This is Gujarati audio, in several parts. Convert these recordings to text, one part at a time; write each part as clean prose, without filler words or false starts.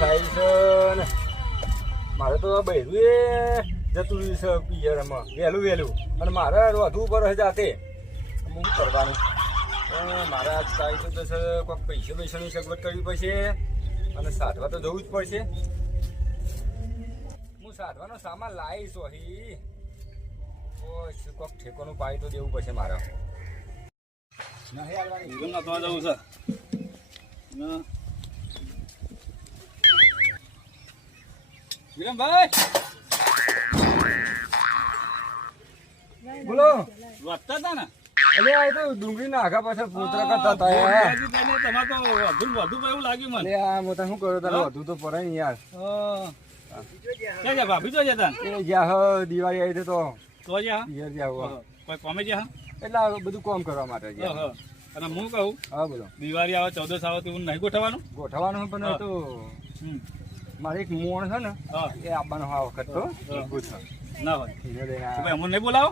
થાય છે ને મારે તો બૈરું એ જતું રહ્યું છે પિયરમાં વહેલું અને મારે વધુ ઉપર જાતે શું કરવાનું મારે આજ થાય તો કોઈક પૈસાની સગવડ કરવી પડશે અને સાધવા તો જવું જ પડશે. હું સાધવાનો સામાન લાવીશ અહીં કોઈક ઠેકોનું પાઈ તો દેવું પડશે મારે. નહીં આવવાની હિરમ નાખવા જવું છે. વિરમભાઈ બોલો વધતા હતા ને અરે આ તો ડુંગળી નાખા પાછળ પોતરા કરતા હતા યાર. તમારે તો વધુ એવું લાગ્યું મને. અરે આ મોટા શું કર્યો તારે વધુ તો પડે ને યાર. ક્યાં જા ભાભી તો જતા એ જ્યાં દિવાળી આવી તો તો જા પિયર જ્યાં કોઈ કોમે જા એટલે આ બધું કામ કરવા માટે ગયા. અને હું કહું હા બોલો. દિવાળી આવે 14 આવે તો હું નહીં ગોઠવવાનું ગોઠવવાનું પણ એ તો મારે એક મોણ છે ને હા એ આવવાનો આ વખત તો પૂછો ના હોય એને લઈને તો અમને નહીં બોલાવો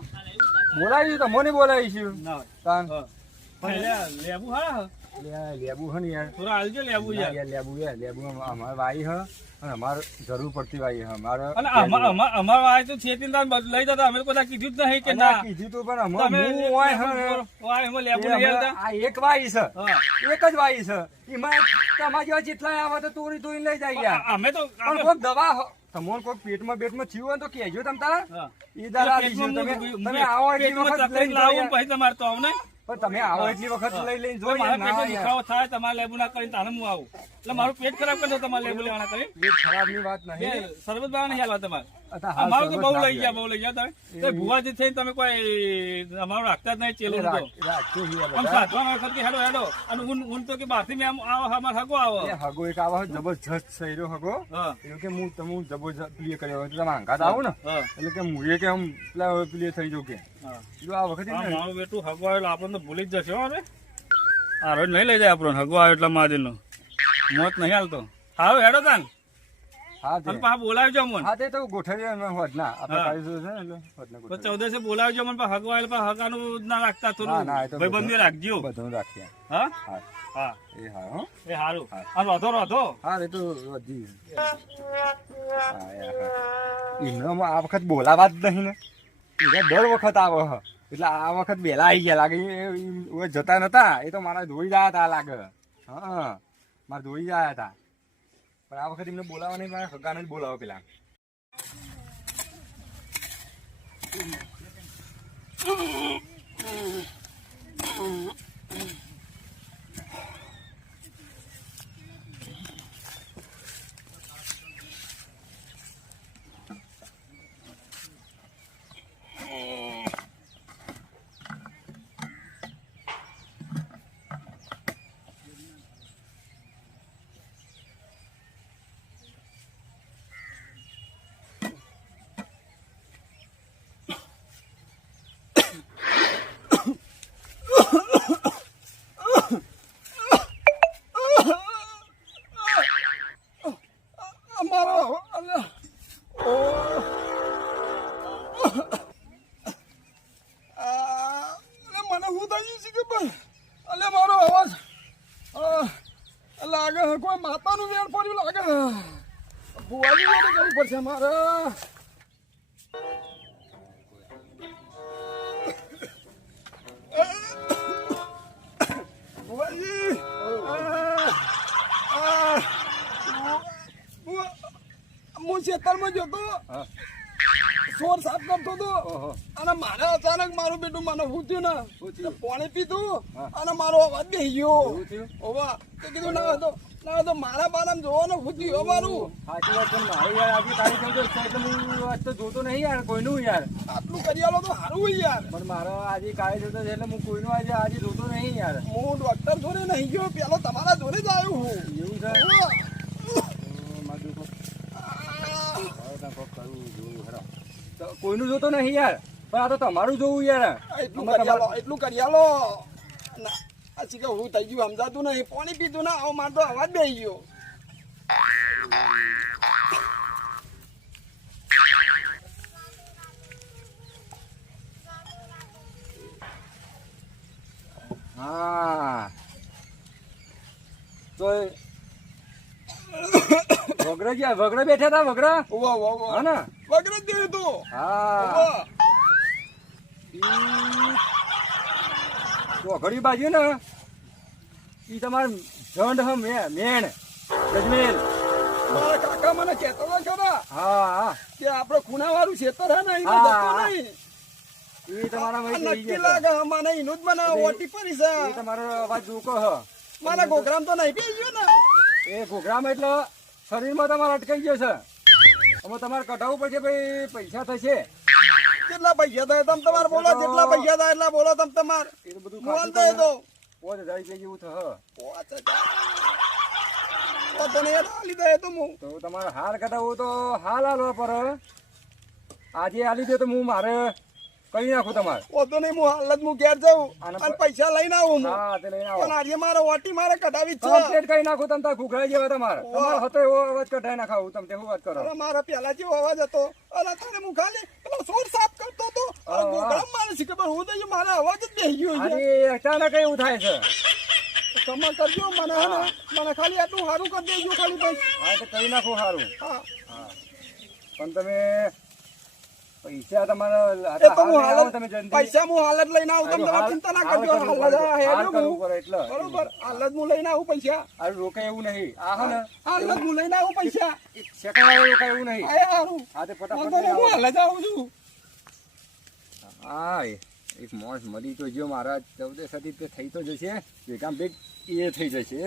બોલાવીશું તો મને બોલાવીશું ના હોય તાન લેબુ હા લેબુ હે ને યાર થોડા હાલજો લેબુ યાર લેબુ અમારે વાઈ હે અને અમારે જરૂર પડતી વાઈ હે અમારે અને અમાર વાય તો છેતી લઈ જતા અમે કોઈ કીધું જ નહીં કે ના કીધું તો પણ હું વાય હે વાય એમાં લેબુ નહીં હાલતા આ એક વાઈ છે હા એક જ વાઈ છે એમાં તમારા જેવા જેટલા આવે તો તોડી લઈ જાય યાર. અમે તો પણ કોઈક દવા તમને કોઈ પેટમાં થયું હોય તો કહેજો તમ તારા ઈ દવા લઈશું. તમે આવો એટલી વખત લઈને લાવું પછી તમારે તો આવ ને પણ તમે આવો એટલી વખત લઈને જો મારા પેટમાં દુખાવો થાય તમારે લેબુ ના કરીને તારે હું આવું એટલે મારું પેટ ખરાબ કરી દો તમારે લેબુ લેવાના કરી પેટ ખરાબની વાત નહીં. શરબત બનાવવા નહીં હાલવા તમારે હાલ અમારું તો શરબત બહુ લઈ ગયા તમે ભુવાજી થઈને તમે કોઈ અમારું રાખતા જ નહીં ચેલું તો રાખજો હિયા આમ બધા. સાધવાનો વખત કે હેડો અને ઊન તો કે બહારથી મેં આવો અમારે હગો આવો એ હગો એક આવો જબરજસ્ત સહીરો હગો હા એટલે કે હું તમે જબરજસ્ત પ્રિય કર્યો હોય તો તમે આંકાત આવો ને હા એટલે કે હું એ કે આમ પેલા પ્રિય થઈ જાઉં કે હા આ વખતે આ મારું બેટું હગો આવ્યો આપણને તો ભૂલી જ જશે હો હવે આ રોજ નહીં લઈ જાય આપણને હગો આવ્યો એટલે મહાદેવનો મોત નહીં હાલતો હારો હેડો તાન હા અને પાછા બોલાવજો મને હા તે તો ગોઠવીએ હોત ના આપણે હા. કાઢી છે ને એટલે હોત ના તો ગોઠવીએ. 14 બોલાવજો મને પાછા હગો આવ્યો પાછા હગાનું ના રાખતા થોડું ના, એ તો ભાઈબંધી રાખજો બધું રાખીએ. હા હા હા એ હા હો એ સારું હા. અને વધો હા એ તો વધી હા યાર હા. એમનો આ વખત બોલાવા જ નહીં ને એ દર વખત આવે હ એટલે આ વખત વહેલા આવી ગયા લાગે એ જતા નતા એ તો મારા ધોઈ ગયા હતા લાગે. હા મારે ધોઈ ગયા હતા પણ આ વખત એમને બોલાવા નહીં મારે હગાને જ બોલાવો પેલા. મને હું થઈ છે કે ભાઈ અલે મારો અવાજ લાગે કોઈ માતાનું વેણ પડ્યું લાગે ભુવાજી જોડે જવું પડશે મારે. ભુવાજી હું ખેતરમાં જતો સોર સાફ કરતો હતો અને મારે અચાનક મારું બેટું મને પૂછ્યું ને પાણી પીધું અને મારો અવાજ બેસી ગયો. ઓવા તો કીધું ના તો મારા બારામ જોવાનું પૂછ્યું અમારું. સાચી વાત પણ મારે યાર આજે તારીખ 14 છે એટલે હું આજ તો જોતો નહીં યાર કોઈનું યાર. આટલું કરી આલો તો સારું હોય યાર. પણ મારો આજે કાલે જોતો છે એટલે હું કોઈનું આજે જોતો નહીં યાર. હું ડોક્ટર જોડે નહીં ગયો પેલો તમારા જોડે જ આવ્યો હું. એવું છે ઓવા. કોઈનું જોતો નહીં યાર પણ આ તો તમારું જોવું યાર. એટલું કરી આલો ના આ શીખે હું થઈ ગયું સમજાતું નહીં પાણી પીધું ના આવો મારો તો અવાજ બેસી ગયો. હા તો વગડે બેઠા હતા વગડા ઉવા ઉવા ઉવા હા ને વગર જ દેવું તું હા ઉવા. વગડી બાજુ ને ઈ તમાર ઝંડ હ મેણ જજમેલ મારા કાકા મને કહેતો હતો ખરા હા હા કે આપણે ખૂણાવાળું ખેતર હે ને એમાં હા, જતો હા. નહીં. ઈ તમારા આ માં નક્કી લાગે મને એનું જ મને ઓટી પડી છે ઈ તમારો અવાજ જોકો હ મારા ઘોઘરામ તો નહીં પી ગયો ને એ પ્રોગ્રામ એટલે શરીરમાં તમારે અટકાઈ ગયો છે હવે તમારે કઢાવવું પડશે ભાઈ પૈસા થશે કેટલા પૈસા થાય તમે તમારે બોલો જેટલા પૈસા થાય એટલા બોલો તમે તમારે એ તો બધું મોલ ખાધું દે તો દો 5000 જેવું થશે 5000 તો તને એ આલી દે તો હું તો તમારે હાલ કઢાવવું તો હાલ હાલવા પર આજે આલી દે તો હું મારે કરી નાખું તમારે ઓ તો નહીં હું હાલ જ હું ઘેર જાઉં આના અને પૈસા લઈને આવું હું હા તે લઈને આવો પણ આજે મારે ઓટી મારે કઢાવી જ છે કમ્પ્લીટ કરી નાખું તમે તાર ઘૂઘરા જેવા તમારે તમારે હતો એવો અવાજ કઢાઈ નાખાવું તમે તે શું વાત કરો અરે મારા પેલા જેવો અવાજ હતો અને તારે હું ખાલી પેલો સોર સાફ કરતો હતો અને ઘોઘરામ મારે શી ખબર હું તો મારા અવાજ જ બેસી ગયો છે આજે અચાનક એવું થાય છે ક્ષમા કરજો મને હે ને મને ખાલી આટલું સારું કરી દેજો ખાલી બસ હા તો કરી નાખું સારું હા હા પણ તમે પૈસા તમારા એ તો હું હાલ હાલ તમે જલ્દી પૈસા હું હાલ જ લઈને આવું તમે તમારે ચિંતા ના કરજો હાલ જ હેડ્યો કરવું હું પડે એટલે બરોબર હાલ જ હું લઈને આવું પૈસા આ રોકાય એવું નહીં આ હે ને હાલ જ હું લઈને આવું પૈસા એક સેકન્ડ વાળું રોકાય એવું નહીં આયા હારું હા તે ફટાફટ વાંધો નહીં, હું હાલ જ આવું છું હા એક મોસ મળી તો જો મારા 14 સદી તે થઈ તો જશે ભેગામ ભેગ એ થઈ જશે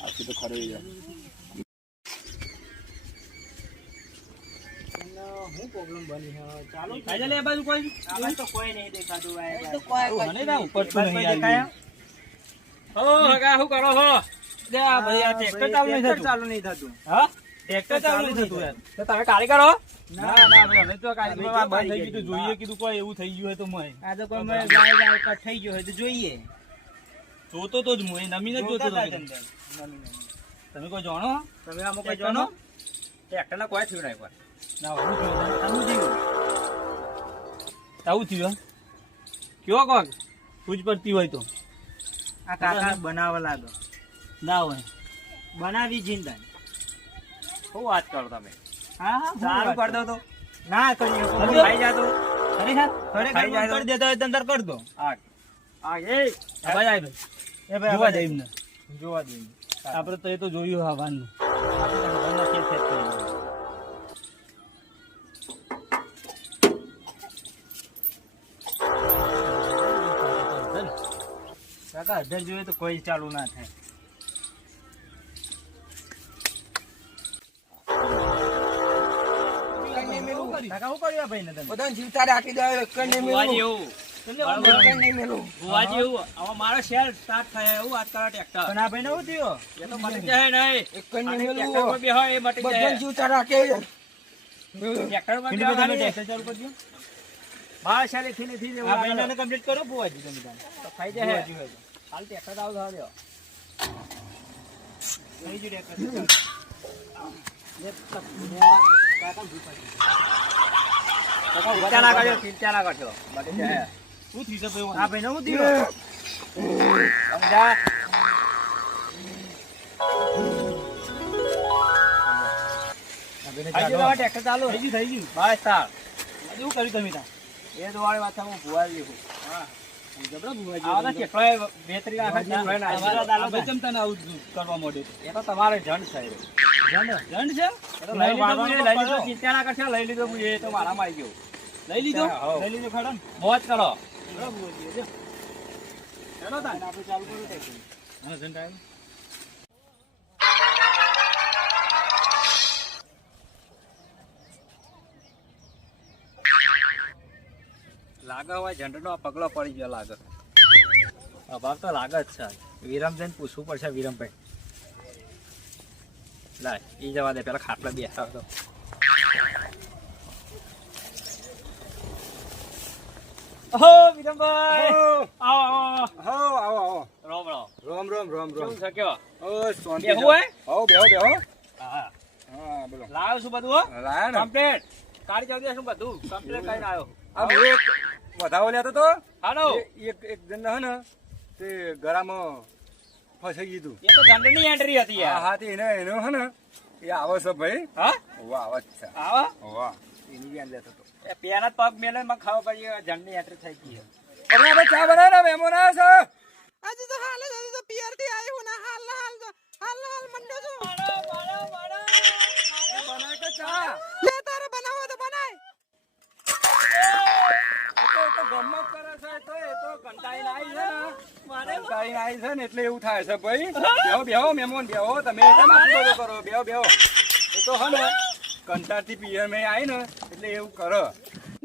આથી તો ખરી જાય જોતો તો જ હું એ નમીને જ જોતો તો તમે કોઈ જાણો તમે આમાં કોઈ જાણો ટ્રેક્ટર ના કોઈ થયું ના એકવાર ના હું થયું આવું થયું કયો કોક સૂજ પડતી હોય તો આ કાકા બનાવવા લાગો ના હોય બનાવી જિંદા શું વાત કરો તમે હા હા સારું કરી દો તો ના કરી શકો કરી દો. ખાઈ જાતો ખરેખર ખરેખર ખાઈ જાય તો? કરી દેતો હોય તો અંદર કરી દો આ એ ભાઈ આય ભાઈ એ ભાઈ જોવા આપણે દે એમને જોવા દે આપણે તો એ તો જોયું હવાનું કાકા 1000 જોઈએ તો કોઈ ચાલુ ના થાય કાકા શું કર્યું આ ભાઈને તમે બધાને જીવતા રાખી દે કને ભુવાજી એવું કને મેલું ભુવાજી એવું હવે મારો શેર સ્ટાર્ટ થાય એવું વાત કરો ટ્રેક્ટર પણ આ ભાઈને શું થયું એ તો મટી જાય નહીં કને અને મેલું ટ્રેક્ટર પર બે હોય એ મટી જાય બધાને જીવતા રાખે ટ્રેક્ટર પર બે તમે ખાલી ટ્રેક્ટર ચાલુ કરી દો મારા શેર એથી ને એથી જ એવું આ લાગે. ભાઈને કમ્પ્લીટ કરો ભુવાજી તમે તારે. તો ખાઈ જાય ભુવાજી હોય તો. હાલ ટ્રેક્ટર આવું થવા દો થઈ ગયું ટ્રેક્ટર. ચિંતા ના કરજો ચિંતા ના કરજો મટી જાય શું થયું છે ભાઈ? આ ભાઈને શું થયું સમજા આ ભાઈને થઈ ગયું ચાલો. તમારે ટ્રેક્ટર ચાલુ થઈ ગયું થઈ ગયું બસ તાર શું કર્યું તમે ત્યાં એ દોવાળી વાત હું ભુવાજી છું જબરા ભુવાજી આવા તો કેટલોય બેતરી આખા કેટલોય ના તમારા આવ્યા. દાદા ચમ તને આવું કરવા માંડ્યું એ તો તમારે જણ છે એ. જંડ છે એ તો લઈ લીધો મુજે, લઈ લીધો ચિંતા ના કરશો લઈ લીધો મુજે, એ તો મારામાં આવી ગયો લઈ લીધો હા. લઈ લીધો ખરા ને? મોજ કરો બરાબર ભુવાજી, જો. ચલો તાન. આપણે ચાલુ કરો ટ્રેક્ટર. હા જંડ આવ્યો. લાગે હોય ઝંડનો પગલો પડી ગયો લાગે અભાવ તો લાગે જ છે વિરમ જઈને પૂછવું પડશે વિરમભાઈ લાય એ જવા દે પેલા ખાટલા બેસા તો ઓહો વિરમભાઈ આવો આવો આવો આવો રોમ રોમ રોમ રોમ રોમ રોમ કેવું છે કયો ઓ શાંતિ બેહવું હોય? આવો બેહો બેહો હા હા બોલો લાવ્યો છું બધું હો લાયા ને કમ્પ્લીટ કાઢી ચાલી દેશું બધું કમ્પ્લીટ કરીને આવ્યો આ હું એક વધાવો લેતો તો હાલો એક એક જણ હે ને તે ગળામાં ફસાઈ ગયું એ તો દંડની એન્ટ્રી હતી હા યાર. હા તે એનો હે ને એ આવે છે ભાઈ હા ઓવા આવે જ છે આવા ઓવા એની બી લેતો તો એ પેલા જ પગ મેલે માં ખાવા પડી દંડની એન્ટ્રી થઈ ગઈ છે. હવે આપણે ચા બનાવે ને મહેમાન આવે છે આજે તો હાલ જ તો પિયર થી આવ્યો ને હાલ મંડો છું બનાય કે ચા લે તારે બનાવો તો બનાય એ તો ગમત કરે છે એ તો કંટાળીને આવી છે ને કંટાળીને આવી છે ને એટલે એવું થાય છે ભાઈ બેહો મહેમાન બેહો તમે કેમ આટલું બધું કરો બેહો એ તો હે ને કંટાળથી પિયર મેં આવી ને એટલે એવું કરો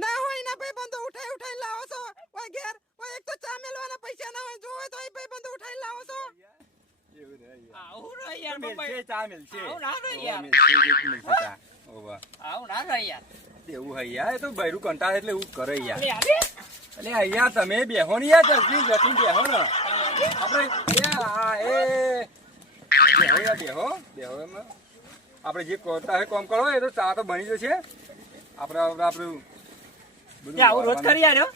ના હોય ના ભાઈ બંધો ઉઠાઈ લાવો છો ઓય ઘેર ઓય એક તો ચા મેલવાના પૈસા ના હોય જોવે તો એ ભાઈ બંધો ઉઠાઈ લાવો છો એવું રહે યાર. આવું રહે યાર મિલશે, બાપા. ચા મિલશે. આવું ના રહે ઓવા યાર. મિલશે ચા. ઓવા. આવું ના રહે યાર. એવું હે યાર, એ તો બૈરું કંટાળે એટલે એવું કરે યાર. અરે અરે. એટલે અહીંયા તમે બેહો ને યાર, જલ્દી જતી બેહો ને. આપણે બેહો યાર, બેહો એમાં. આપણે જે કરતા હોય કામ કરો એ તો ચા તો બની જશે. આપણું તે આવું રોજ કરી યાર હો.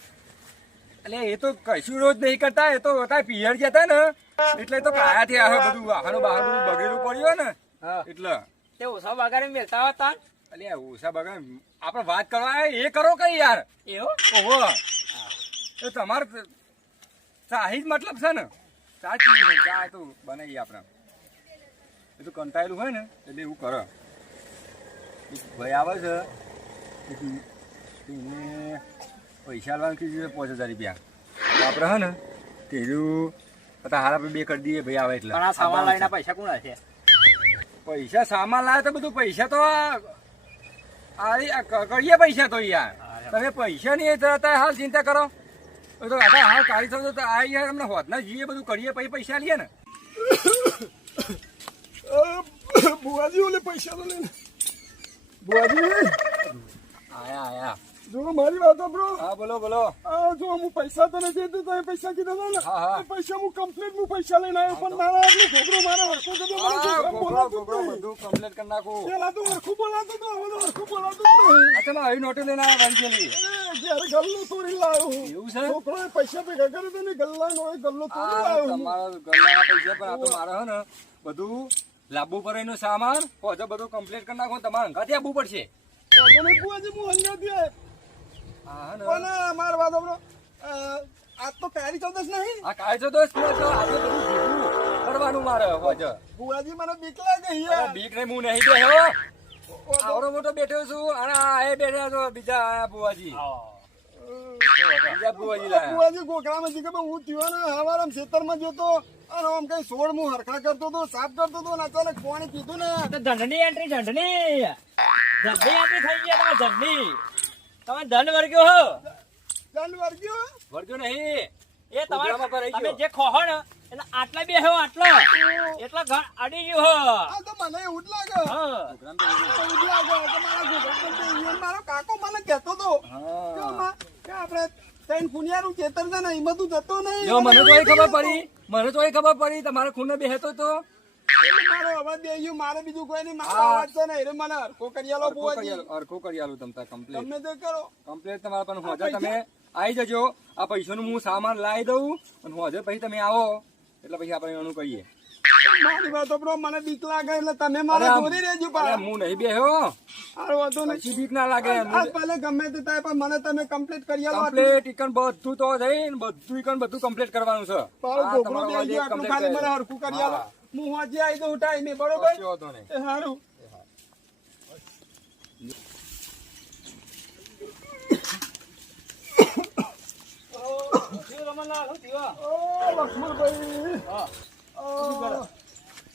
એટલે એ તો કશું રોજ નહીં કરતા, એ તો હતા પિયર જતા ને એટલે તો કાયાથી આવે બધું વાહનું બહાર બધું બગડેલું પડ્યું ને એટલે તે ઓછા વગાડે મેલતા હતા એટલે ઓછા બગા આપણે વાત કરવા એ કરો કઈ યાર. એવું ઓહો એ તમારે ચાહી જ મતલબ છે ને ચા ચીજ હોય, ચા તો બનાવીએ આપણે. એ તો કંટાળેલું હોય ને એટલે એવું કરો. એક ભાઈ આવે છે એને પૈસા લાવવાનું કીધું 5000 રૂપિયા તો આપણે હે ને તેરું હાલ આપણે 2 કરી દઈએ ભાઈ આવે એટલે. પણ આ સામાન લઈને પૈસા કોણ હશે પૈસા સામાન લાવે તો બધું પૈસા તો કરીએ પૈસા તો યાર. તમે પૈસા નહીં થતા હાલ ચિંતા કરો. એ તો હાલ કાઢી શકો તો આ યાર અમને હોતના જઈએ બધું કરીએ પછી પૈસા લઈએ ને. બુઆજી ઓલે પૈસા તો લઈને બુઆજી આયા જો મારી વાત બ્રો હા બોલો આ જો હું પૈસા તો નથી દેતો તો પૈસા કીધા હતા ને હા. એ પૈસા હું કમ્પ્લીટ પૈસા લઈને આવ્યો પણ મારા આટલો છોકરો મારા હરખો તો મને છોકરા બોલાતો જ નહીં. બધું કમ્પ્લીટ કરી નાખું. પેલા તો હરખું બોલાતો તો હવે તો હરખું બોલાતો જ નહીં. અચ્છા આવી નોટો લઈને આવ્યા વાંચેલી. જ્યારે ગલ્લો તોડી લાવ્યો એવું છે? છોકરોએ પૈસા ભેગા કરી દે ને ગલ્લાનો એ ગલ્લો તોડી લાવ્યો તમારા ગલ્લાના પૈસા પણ આ તો મારે હે ને બધું લાવવું પડે એનું સામાન પછી બધું કમ્પ્લીટ કરી નાખો. તમારે અંગાથી આવવું પડશે. વાંધો નહીં બુઆજી હું અંગાથી આવ્યો. હા ને પણ મારા વાત બ્રો આજ તો કાળી ચૌદશ નહીં આ કાયદો તો છે તો આજે બધું ભેગું કરવાનું મારે હોજે. બુઆજી મને બીક લાગે યાર. બીક ને હું નહીં બેહ્યો. આવડો મોટો બેઠો છું અને આ એ બેઠા છો બીજા આયા બુવાજી. બીજા બુવાજી લાયા. બુઆજી ગોખરામાં જી કે હું થયો ને હવારમાં ખેતરમાં જતો અને આમ કઈ સોળ હું હરખા કરતો હતો સાફ કરતો હતો ને અચાનક પાણી પીધું ને તો દંડની એન્ટ્રી એન્ટ્રી થઈ ગયા તમારે દંડની તમે દંડ વર્ગ્યો હો દંડ વર્ગ્યો વળગ્યો નહીં. એ તમારે પ્રોગ્રામ પર રહી તમે ગયો. જે ખોહો ને એટલે આટલા બે હો આટલા એટલા ઘર અડી ગયું હો આ તો મને એવું જ લાગે હા પ્રોગ્રામ તો એવું. એવું જ લાગે કે મારા ગોખરામાં તો ઈવન મારો કાકો મને કહેતો હતો કે આપણે તૈન પુનિયારું ખેતર છે ને એ બધું જતો નહીં જો મને તો એ ખબર પડી તમારે ખૂને બેહતો તો એટલે મારો અવાજ બે ગયો મારે બીજું કોઈ નહીં મારો અવાજ છે ને એટલે મને હરખો કરી આલો બુઆજી અરખો કરી આલું તમતા કમ્પ્લીટ તમે તે કરો કમ્પ્લીટ તમારા પણ હોજે તમે આવી જજો. આ પૈસાનું હું સામાન લાવી દઉં અને હોજે પછી તમે આવો એટલે પછી આપણે એનું કહીએ. મારી વાતો બ્રો મને બીક લાગે એટલે તમે મારે દોરી રહેજો અરે પાછા હું નહીં બેહ્યો. હારું વાંધો નહીં પછી બીક ના લાગે. આજ ભલે ગમે તે થાય પણ મને તમે કમ્પ્લીટ કરી આલો કમ્પ્લીટ ઈકન બધું તો જઈને બધું કમ્પ્લીટ કરવાનું છે. મારો આ ગોખરો તમારો બે ગયો આટલું complete ખાલી કરે. મને હરખું કરી આલો હા. હું હોજે આવી દઉં ટાઈમે બરોબર કશો વાંધો નહીં. એ હારું ઓ લક્ષ્મણભાઈ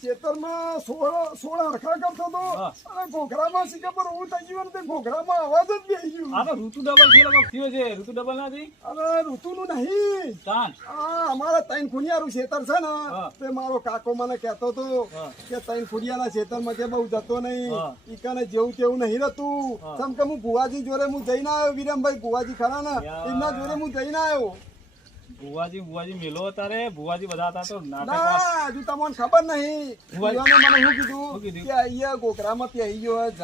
ખેતરમાં સોળ હરખા કરતો હતો અને ઘોઘરામાં શીખે પર હું થઈ ગયું તે ઘોઘરામાં અવાજ જ બેસી ગયું આ તો ઋતુ ડબલ થયો છે ઋતુ ડબલ નથી અરે ઋતુનું નહીં તાન આ અમારા તૈન ખુનિયારું ખેતર છે ને તે મારો કાકો મને કહેતો હતો કે તૈન ખુનિયાના ખેતરમાં કે બહુ જતો નહીં ઈ કને જેવું તેવું નહીં રહેતું જેમ કે હું ભુવાજી જોડે હું જઈને આવ્યો વિરમભાઈ ભુવાજી ખરા ને એમના જોડે હું જઈને આવ્યો ભુવાજી મેલો તારે ભુવાજી બધા હતા તો નાટક ના હજુ તમને ખબર નહીં ભુવાને મને શું કીધું કે અહીંયા ગોકરામાં પહેરી ગયો હે જગ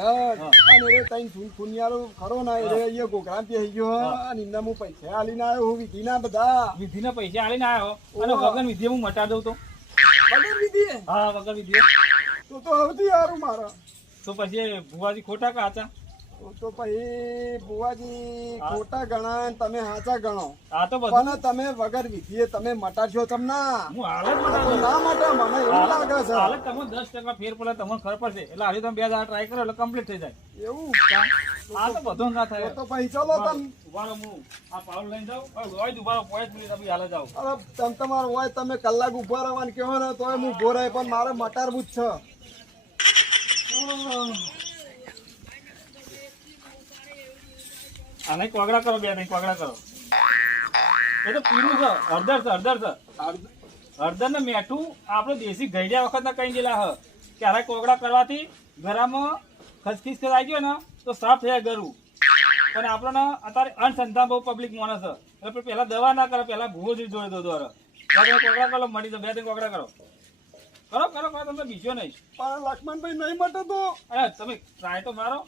અને એ તૈન ખુનિયારો ખરો ને એ અહીંયા ગોકરામાં પહેરી ગયો હે અને એમને હું પૈસા આલીને આવ્યો હું વિધિના બધા વિધિના પૈસા આલીને આવ્યો અને વગર વિધિ હું મટા દઉં તો વગર વિધિએ હા વગર વિધિએ. તો સૌથી સારું મારા. તો પછી ભુવાજી ખોટા કાચા? તો પછી બુવાજી ખોટા ગણાય ને તમે સાચા ગણો. આ તો બધું પણ તમે વગર વિધિએ તમે મટાડશો તમને હું હાલ જ બતાવું. ના માટે મને એવું લાગે છે. હાલ જ તમને 10% ફેર પડે તમને ખબર પડશે. એટલે આજે તમે 2 દાડા ટ્રાય કરો એટલે કમ્પ્લીટ થઈ જાય. એવું આ તો બધું ના થાય. તો પછી ચલો તમે. ઉભા રહો, હું આ પાવડર લઈને જાઉં. હોય જ ઉભા રહો, 5 મિનિટ તમે હાલ જ આવો. અરે તમે તમારું હોય તમે કલાક ઉભા રહેવાનું કહો ને તોય હું ઉભો રહે પણ મારે મટાડવું જ છે. આને કોગળા કરો, 2 નહીં કોગળા કરો. એ તો પીરું છે, હળદર છે, હળદર છે. હળદર ને મેઠું આપણે દેશી ગઈડ્યા વખત ના કઈ ગયેલા હ ક્યારે કોગળા કરવાથી ઘરમાં ખસખીસ કરાઈ ગયો ને તો સાફ થઈ જાય ગરું. પણ આપણને અત્યારે અનસંધાન બહુ પબ્લિક માણસ છે એટલે પેલા દવા ના કરે, પેલા ભૂવો જ જોઈ દો દ્વારા. કોગળા કરો, મળી દો, 2 3 કોગળા કરો. કરો કરો કરો, તમને બીજો નહીં. પણ લક્ષ્મણભાઈ નહીં મટે તો અરે તમે ટ્રાય તો મારો.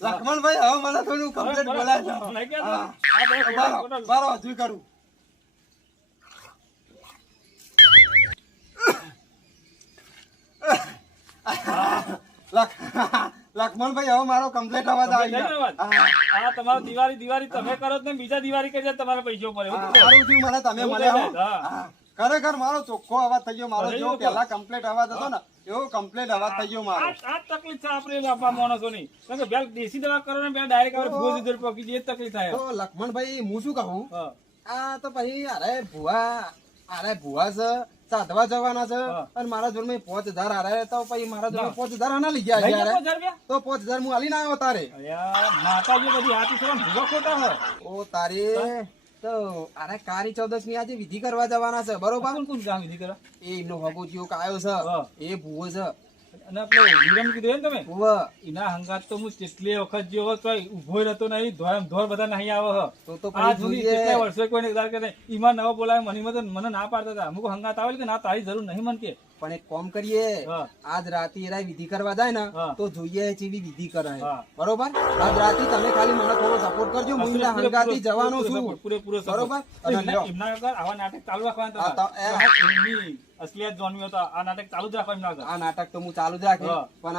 લક્ષ્મણભાઈ હવે મને થોડું કમ્પ્લીટ બોલાય છે. બારો હજુ કરું. લક્ષ્મણભાઈ હવે મારો કમ્પ્લીટ અવાજ આવી ગયો. આ તમારો દિવાળી તમે કરો ને બીજા દિવાળી કરી જાય તમારે પૈસો પડે. સારું થયું મને તમે મળ્યા. ખરેખર મારો ચોખ્ખો અવાજ થઈ ગયો. મારો જો પેલા કમ્પ્લીટ અવાજ હતો ને એવો કમ્પ્લીટ અવાજ થઈ ગયો મારો. આ તકલીફ છે આપણે બાપા માણસોની. કારણ કે પેલા દેશી દવા કરો ને પેલા ડાયરેક્ટ આપણે ભૂજ ઉધર પકી જઈએ તકલીફ થાય. તો લક્ષ્મણભાઈ હું શું કહું હા. આ તો પછી અરે ભુવા છે સાધવા જવાના છે અને મારા જોડે 5000 હારે તો પછી મારા જોડે 5000 આના લઈ ગયા લઈ યાર. જાઓ 5000 રૂપિયા? તો 5000 હું આલી ના આવ્યો તારે. અલ્યા માતાજી બધી હાથી સવાન ભૂવા ખોટા હોય. ઓ તારે તો અરે કારી 14 ની આજે વિધિ કરવા જવાના છે બરોબર. કોણ કોણ કામ વિધિ કરે? એ એમનો ભગોજીઓ કાયો છે હા. એ ભુવો છે. અને આપણે વિરમ કીધું ને તમે ભુવો એના હંગાત તો હું કેટલી વખત જેવો તો ઉભો રહેતો નહીં. ધોર બધા નહીં આવે હ. તો આ પછી સુધી જોઈએ. કેટલા વર્ષો કોઈને દાર કે ઈમાં નવો બોલાવે મને ના પાડતા હતા. અમુક હંગાત આવે કે ના તારી જરૂર નહીં મન કે. પણ એક કામ કરીએ હા. આજ રાતે એરા વિધિ કરવા જાય ને હા. તો જોઈએ ચેવી વિધિ કરે હા. બરોબર. આજ રાતે તમે ખાલી મને થોડો સપોર્ટ કરજો. હું એના હંગાથી જવાનો છું પૂરેપૂરો બરોબર. અને લ્યો. એમના આગળ આવા નાટક ચાલુ રાખવાના હા, હતા. તો એમની અસલિયત જાણવી હતો આ નાટક ચાલુ જ રાખવા એમના આગળ. આ નાટક તો હું ચાલુ જ રાખી હા. પણ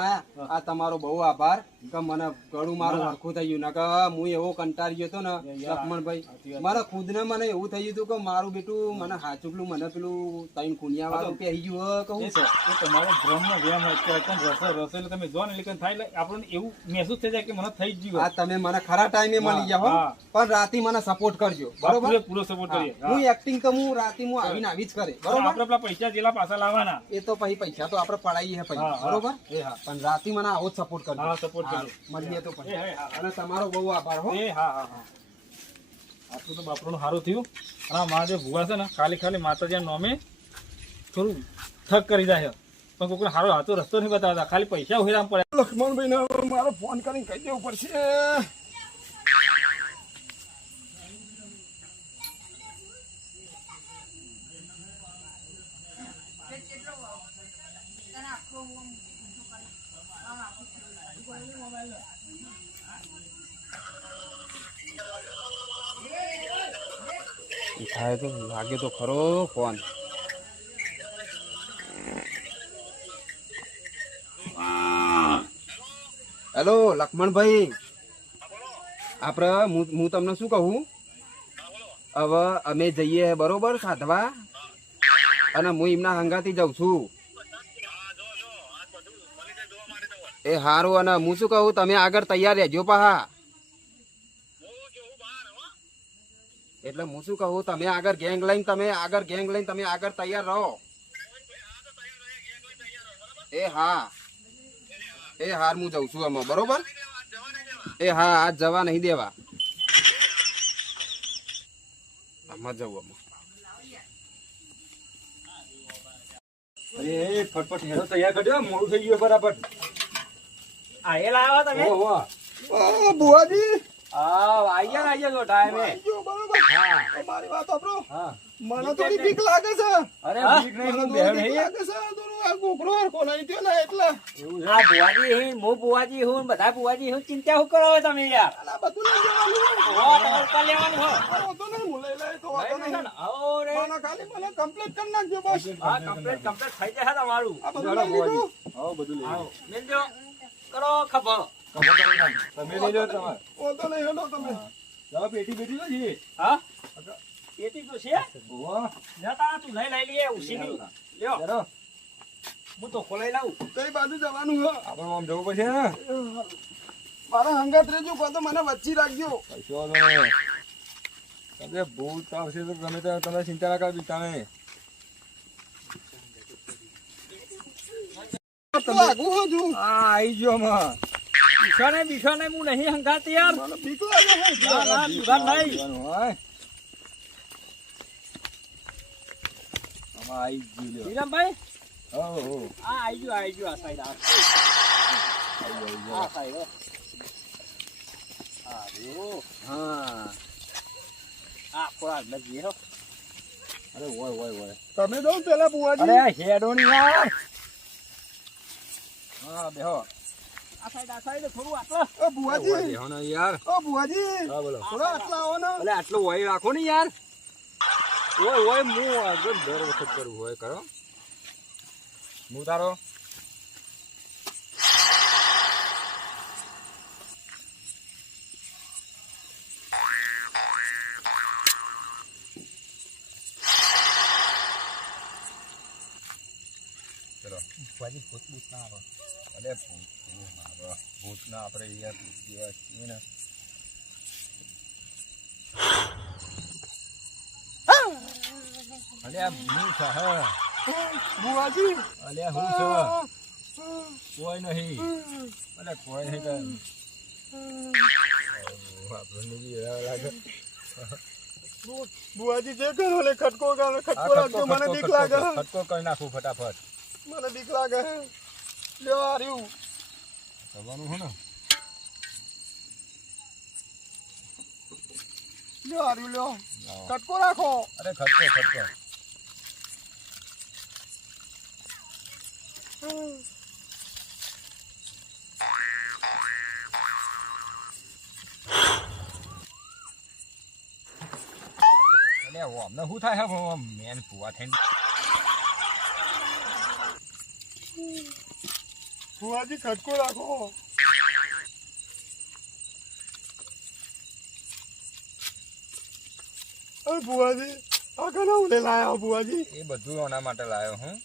આ તમારો બહુ આભાર કે મને ઘણું મારું હરખું થઈ ગયું. નકર હું એવો કંટાળી ગયો હતો ને લક્ષ્મણભાઈ મારા ખુદ ને મને એવું થઈ ગયું હતું કે મારું બેટું મને હાચુકલું મને પેલું તૈન કુનિયા વાળું પહેરી ગયું કહું. એ તમારો ભ્રમનો વ્યાયામ હોય કે કેમ રસો એટલે તમે જો ને એટલે થાય એટલે આપણને એવું મહેસૂસ થઈ જાય કે મને થઈ જ ગયું. આ તમે મને ખરા ટાઈમે મળી ગયા હો. હા. પણ રાતે મને સપોર્ટ કરજો બરોબર. પૂરો સપોર્ટ કરીએ. હું એક્ટિંગ તો હું રાતે હું આવીને આવી જ કરે બરોબર. આપણે પેલા પૈસા જેલા પાછા લાવવાના. એ તો પછી પૈસા તો આપણે પડાઈએ હા, પછી હા. બરોબર. એ હા. પણ રાતે મને આવો જ સપોર્ટ કરજો. હા, support કરજો. મળીએ તો પછી. એ હા. અને તમારો બહુ આભાર હો. એ હા હા હા. આટલું તો બાપરોનું સારું થયું. અને આ મારા જે ભૂવા છે ને ખાલી માતાજીના નામે થોડું થક કરી જાય છે. પણ કોઈને સારો હાથો રસ્તો નહીં બતાવતા, ખાલી પૈસા ઉહેરામ પડે. લક્ષ્મણભાઈ ને મારો ફોન કરીને કહી દેવું પડશે. થાય તો લાગે તો ખરો ફોન. હેલો લક્ષ્મણભાઈ, આપડે હું તમને શું કહું, હવે અમે જઈએ બરોબર સાધવા, અને હું એમના હંગાથી જાઉં છું. એ હારું. અને હું શું કહું, તમે આગળ તૈયાર રહેજો પાહા. એટલે હું શું કહું, તમે આગળ ગેંગ લઈને તમે આગળ તૈયાર રહો. એ હા હું જઉં છું આમાં બરોબર. એ હા આજ જવા નહીં દેવા. આમાં જવું આમાં. અરે ફટફટ હેરો તૈયાર કરજો, મોડું થઈ ગયું બરાબર. આયેલા આવો તમે ઓહો. ઓ બુઆજી આઈ ગયા તો ટાઈમે. જો બરોબર હા. તો મારી વાત સાંભળો હા. મને થોડી બીક લાગે છે અરે હા? બીક નહીં, મને હું થોડી બેહો બીક નહીં. લાગે છે થોડું આ ગોખરો હરખો નહીં થયો ને એટલે એવું છે. આ બુવાજી હું બુવાજી હું બધા બુવાજી હું ચિંતા શું કરો તમે યાર અને આ બધું લઈ જવાનું તમારે ઉપર લેવાનું હો આવો તો નહીં હું લઈ લઈ તો વાંધો નહીં. આવો રે મને ખાલી મને કમ્પ્લીટ કરી નાખજો બસ હા કમ્પ્લીટ થઈ જશે તમારું આ બધું લઈ લીધું આવો બધું લઈ લો. આવો મેલજો કરો ખબર ખબર કરી નાખ. તમે લઈ લો તમારે. વાંધો નહીં હેડો તમે ચાલો પેટી બેટી નથી. હા પેટી તો છે ઓહો. જતા તું લઈ લઈએ ઉસીની લ્યો ચાલો. હું તો ખોલાઈ લાવું કઈ બાજુ જવાનું હે આપણે આમ જવું પડશે ને. મારા હંગાત રહેજો કાં તો મને વચ્ચે રાખજો કશો વાંધો નહીં. તમે ભૂત આવશે તો ગમે તે તમે ચિંતા ના કરવી તમે. તો આગું હો છું આઈ ગયો માં. બીછાને હું નહીં હંગાત યાર મને બીક લાગે છે ના ના બીવા નહીં આમાં આઈ ગયું લ્યો. વિરમભાઈ હો આ આવી ગયો આ સાઈડ આ સાઈડ હા આ થોડા અંદર જઈએ હો અરે ઓય તમે દો પેલા બુઆજી અરે હેડો ની યાર. હા બેહો. આ સાઈડ થોડું આટલો ઓ બુઆજી બેહો ને યાર. ઓ બુઆજી હા બોલો. થોડા આટલા આવો ને અલે આટલું ઓય રાખો ને યાર. ઓય હું આગળ દર વખત કરું હોય કરો. હું તારો ચલો. ભૂત ના આવે. અરે ભૂત ના આપણે યાર જેવા છીએ ને. અલે આ હું છે હા. બુઆજી અલે હું છે કોઈ નહીં. અલે કોઈ નહીં તો આપણને બી એવા લાગે. બુઆજી જે કરો લે ખટકો રાખજો મને બીક લાગે ખટકો કરી નાખું ફટાફટ. મને બીક લાગે લ્યો આ રહ્યું કરવાનું હે ને. લ્યો આ રહ્યું લ્યો ખટકો રાખો અરે ખટકો અલે અમને શું થાય હે મેન ભૂવા થઈને. બુઆજી ખટકો રાખો અરે બુઆજી આ કના ઉડે લાયા બુઆજી એ બધું એના માટે લાવ્યો હું.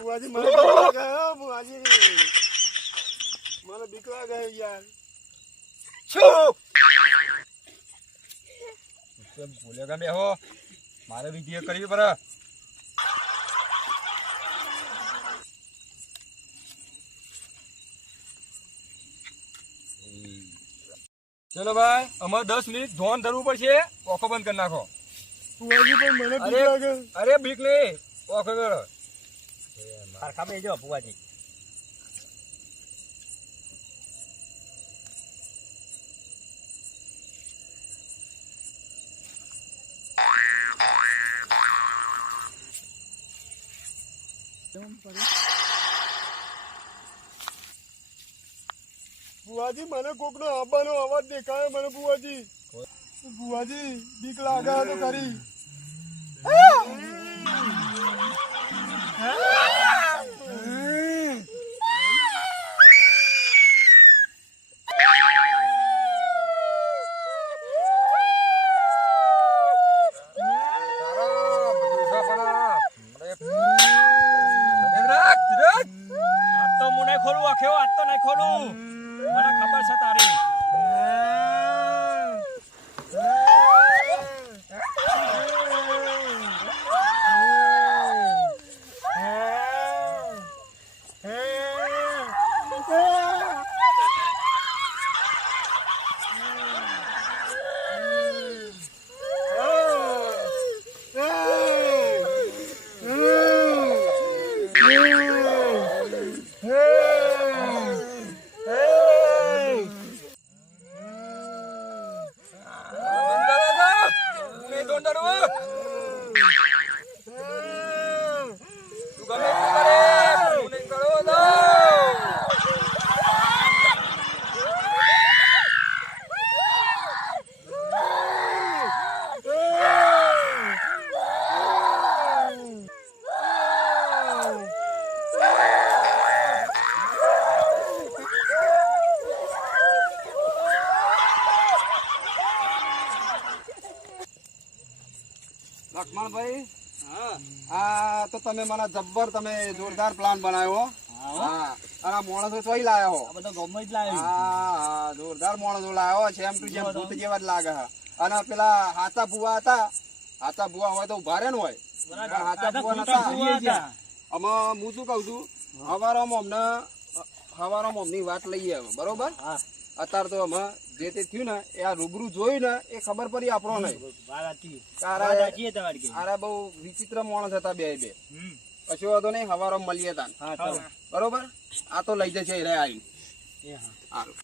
બુઆજી મને બીક લાગે હે બુઆજી મને બીક લાગે હે યાર બોલ્યો બેહો. મારે વિધિ કરવી પડે. ચલો ભાઈ અમારે 10 મિનિટ ધોન ધરવું પડશે. ઓખો બંધ કરી નાખો. બુઆજી પણ મને બીક અરે લાગે અરે બીક નહીં. ઓખો કરો. સરખા બેજો બુવાજી બુઆજી મને કોકનો આબાનો અવાજ દેખાય મને બુઆજી બીક લાગે તો કરી આજ તો હું નહીં ખોલું આખ્યો આજ તો નહીં ખોલું મને ખબર છે તારી લક્ષ્મણભાઈ આ તો તમે મને જબ્બર તમે જોરદાર પ્લાન બનાવ્યો હા અને આ માણસો ચોઈ લાયો આ બધો ગમે જ લાવ્યો હા જોરદાર માણસો લાયો છે એમ ટુ જેમ ભૂત જેવા જ લાગે છે અને પેલા હાચા ભુવા હતા હાચા ભુવા હોય તો ઉભા રહે ને હોય પણ હાચા ભુવા નતા આમાં હું શું કઉ છું હવારોમાં અમની વાત લઈએ હવે બરોબર અત્યારે તો અમે જે તે થયું ને એ આ રૂબરૂ જોયું ને એ ખબર પડી આપણો નહીં આરા બહુ વિચિત્ર માણસ હતા બે કશું વાંધો નહીં હવારો મળીએ તા બરોબર આ તો લઈ જશે રે આવી સારું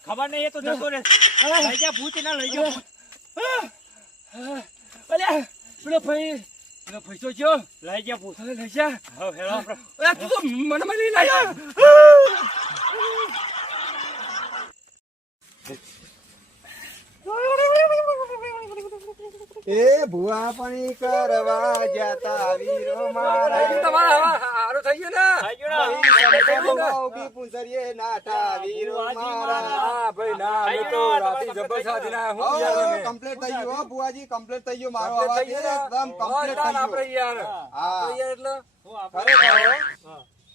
ખબર નહીં એ તો જતો રે લઈ જા ભૂત ના લઈ જા પેલો ભાઈ પૈસો છો લઈ જા ભૂત લઈ જા હવે હેલો તું તો મને લઈ લાયા એ ભુવા પાણી કરવા જતા વીરો મારા તમારા હારું થઈ ગયું ને ઉભી પૂંછરીએ નાટા વીરો મારા હા ભાઈ ના અમે તો રાતે જબર સાથી ના હું યાર અમે કમ્પ્લીટ થઈ ગયો ભુવાજી કમ્પ્લીટ થઈ ગયો મારો અવાજ એકદમ કમ્પ્લીટ થઈ આપણે ગયો યાર હા એટલે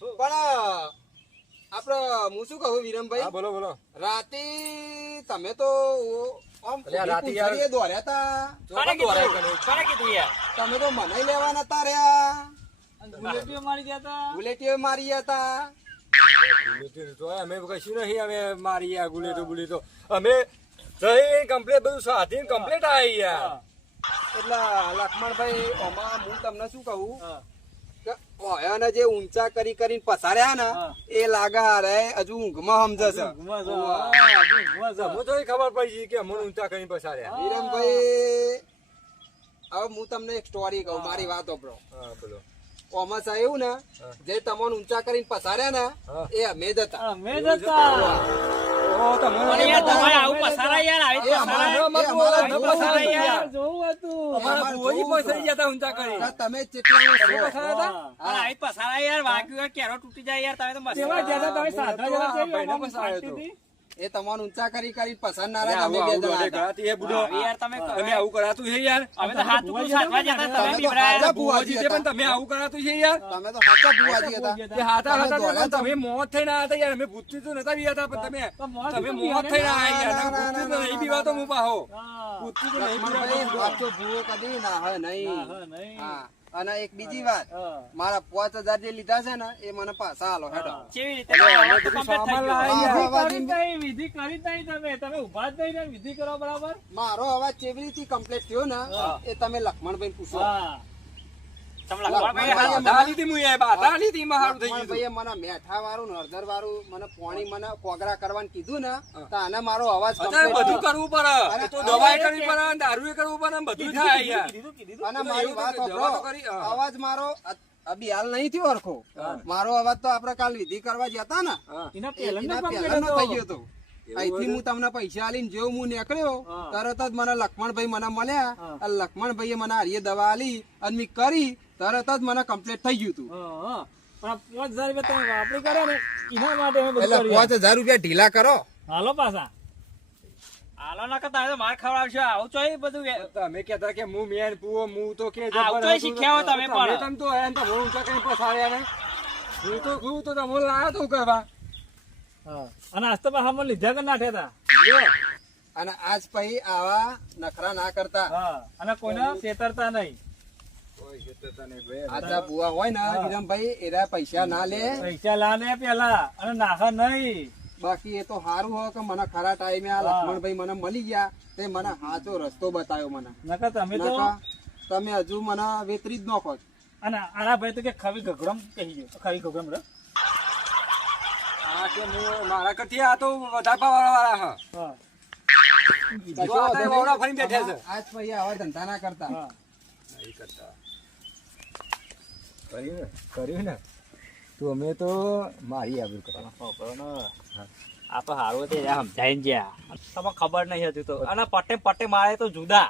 પણ આપડે હું શું કહું વિરમભાઈ હા બોલો બોલો રાતે તમે તો આમ રાતે યાર પૂંછડીએ દોર્યા તા તમે તો મને લેવા નતા રહ્યા ગુલેટીઓ મારી ગયા તા બુલેટીઓ મારી હતા અમે કશું નહીં અમે મારી યાર ગુલેતો અમે જઈ કમ્પ્લીટ બધું સાથી કમ્પ્લીટ આવી યાર એટલે લક્ષ્મણભાઈ આમાં હું તમને શું કહું કે ઓયાને જે ઊંચા કરીને પસાર્યા ને એ લાગા રે હજુ ઊંઘમાં સમજે છે હું તો ખબર પડી કે મને ઊંચા કરીને પસાર્યા વિરમભાઈ હવે હું તમને એક સ્ટોરી કહું મારી વાત સાંભળો હા બોલો ઓમાં સાહેબ ને જે તમને ઊંચા કરીને પસાર્યા ને એ અમે જ હતા અમે જતા ઓ તમને તમારે આવું પસારા યાર આવી એ અમારા પસારા યાર જોવું હતું અમારા ભુવોજી પસારી ગયા તા ઊંચા કરીને તમે કેટલા પસાર્યા અને આવી પસારા યાર વાગ્યું કેરો તૂટી જાય યાર તમે તો મસ્ત કેવા જ્યાદા તમે સાધા જેવા છે, ભાઈને પસાર્યો તો. એ તમારું ઊંચા કરીને પસાર ના અરે રહ્યા તમે આવું બે આવું જણા દોડે હતા. કરાતી એ બુડો યાર તમે તમે આવું કરાતું છે યાર અમે તો હાથ ઉપર સાધવા જતા તમે તમે તો બીવડાયા હાજા ભુવોજી છે પણ તમે આવું કરાતું છે યાર તમે તો હાચા ભુવાજી હતા એ હાથા તમે હતા દોડ્યા પણ તમે મોત થઈને આવ્યા હતા યાર અમે ભૂતથી તો નતા બી હતા પણ તમે મોત થઈને આવ્યા યાર ભૂતથી તો નહીં બીવા તો હું પાહો ભૂતથી તો નહીં લક્ષ્મણભાઈ, બીવા સાચો ભૂવો કદી ના હોય નહીં નહીં. હા અને એક બીજી વાત મારા 5000 જે લીધા છે ને એ મને પાછા આલો હેડો કેવી રીતે અમે બધું સામાન લાવી યાર. વિધિ કરી જ નહીં તમે ઉભા જ નહીં ને વિધિ કરો બરાબર મારો અવાજ કેવી રીતે કમ્પ્લીટ થયો ને એ તમે લક્ષ્મણભાઈ પૂછો હા તમે લખવા બાધા લીધી મું એ બાધા લીધી માં હારું થઈ ગયું લક્ષ્મણભાઈએ મને મેઠા વાળું ને હળદર વાળું મને પાણી મને કોગરા કરવાનું કીધું ને તો આને મારો અવાજ અત્યારે complete બધું થયો. કરવું પડે એ તો દવાઈ કરવી પડે દારૂ કરવું પડે બધું થાય યાર અને મારી વાત દવા તો સાંભળો. કરી, હા. અવાજ મારો અભી હાલ નહીં થયો હરખો મારો અવાજ તો આપણે કાલ વિધિ કરવા જતા ને હા. એના એના પહેલા પહેલાનો થઈ ગયો હતો અહીંથી હું તમને પૈસા આલીને જેવું હું નીકળ્યો તરત જ મને લક્ષ્મણભાઈ મને મળ્યા અને લક્ષ્મણભાઈએ મને હારીએ દવા આલી અને મેં કરી તરત જ મને કમ્પ્લીટ થઈ ગયું હતું પણ 5000 રૂપિયા તમે વાપરી કરો ને એના માટે અમે બધું એટલે કર્યું. 5000 રૂપિયા ઢીલા કરો હાલો પાછા હાલો ના કરતા હવે માર ખવડાવશો આવું તો એ બધું તમે કહેતા કે હું મેન પુઓ હું તો કે આવું તોય શીખ્યા હો તમે પણ. તમે તો એમ તો હું ઊંચા કરીને પસાડ્યા ને હું તો તમને લાયા તો કરવા અને આજ તો પાછા મને લીધા કે નાઠે તા અને આજ પછી આવા નખરા ના કરતા અને કોઈને છેતરતા નહીં આજા બુઆ હોય ને વિરમભાઈ એના પૈસા ના લે પૈસા લા લે પેલા અને નાખા નહીં બાકી એ તો સારું હોય કે મને ખરા ટાઈમે આ લક્ષ્મણભાઈ મને મળી ગયા તે મને સાચો રસ્તો બતાવ્યો મને નકર તમે તો નકર તમે હજુ મને વેતરી જ નોખો છો. અને આના ભાઈ તો કે ખવી ઘગડમ કહી ગયો ખવી ઘગડમ રે આ કે હું મારા કરતી આ તો વધારે પાવાળા વાળા હા જો આ તો એ વાવડા ફરીને બેઠા છે આજ પછી આવા ધંધા ના કરતા હા નહીં કરતા કર્યું ને તું અમે તો મારી આબરૂ કરવા આ તો હારું હતું સમજાઈને ગયા તમને ખબર નહીં હતી તો અને પટ્ટે પટ્ટે મારે તો જુદા